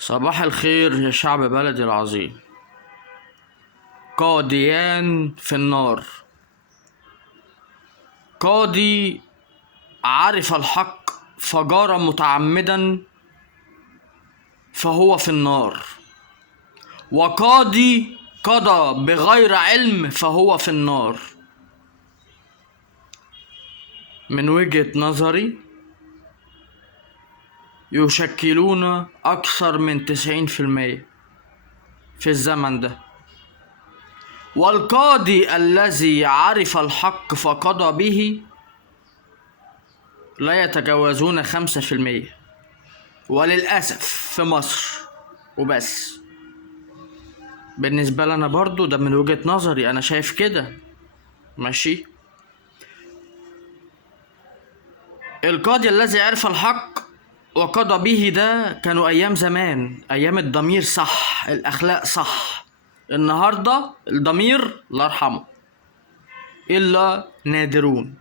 صباح الخير يا شعب بلدي العظيم. قاضيان في النار. قاضي عرف الحق فجار متعمدا فهو في النار، وقاضي قضى بغير علم فهو في النار. من وجهة نظري يشكلون أكثر من 90% في الزمن ده، والقاضي الذي عرف الحق فقضى به لا يتجاوزون 5%، وللأسف في مصر وبس. بالنسبة لنا برضو ده من وجهة نظري، أنا شايف كده ماشي. القاضي الذي عرف الحق وقضى به ده كانوا أيام زمان، أيام الضمير صح، الأخلاق صح. النهاردة الضمير الله يرحمه إلا نادرون.